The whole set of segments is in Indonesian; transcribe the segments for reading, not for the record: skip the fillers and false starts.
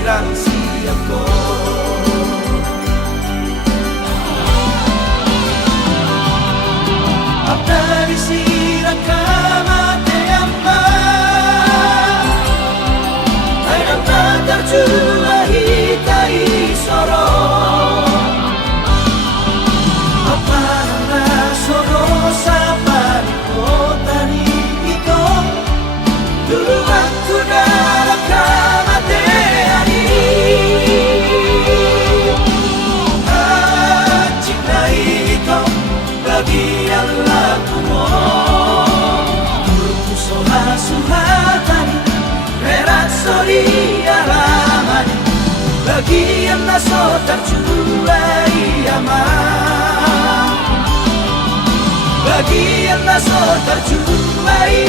sirang siapko. Abdari sirang kamatian pa ay nagtatarjulahitai sorong apa na soro sa palikotan ito. Dulu waktu dalam kematian ini cinta itu bagian lakumu. Turku soha-sohatan rerat sori alamani bagian naso terjuai aman. Bagian naso terjuai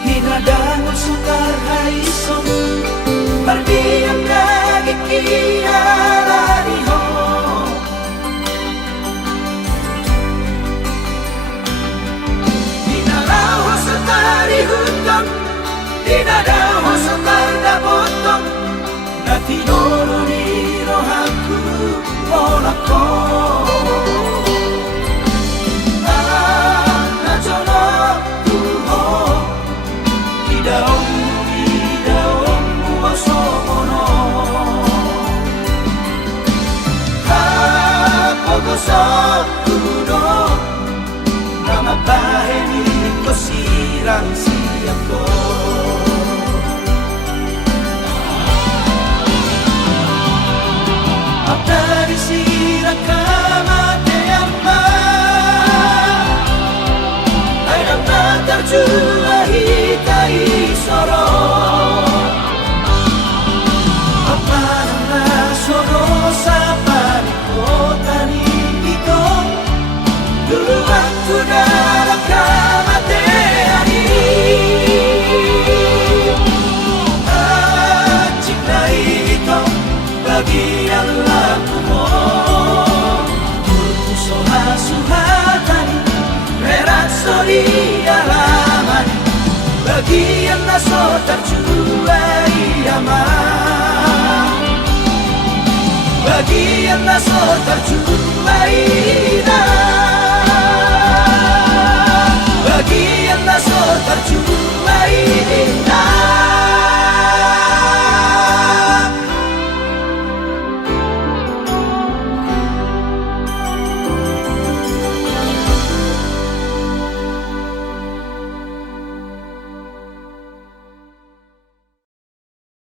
hinadang sukar haison mardiam lagi kialani ho. Dinalaw sa tari hutang dinadaw sa tanda botong na tinuro ni rohaku olak ko. Kuno nama baheni ko sirang siapko. Abdari sirang kamatian pa ay nagtatarjulahitai sorong apa na soro sa palikotan ito. Dulu waktu dalam kematian ini cinta itu bagian lakumu. Turku soha-sohatan rerat sori alamani bagian naso terjuai aman. Bagian naso terjuai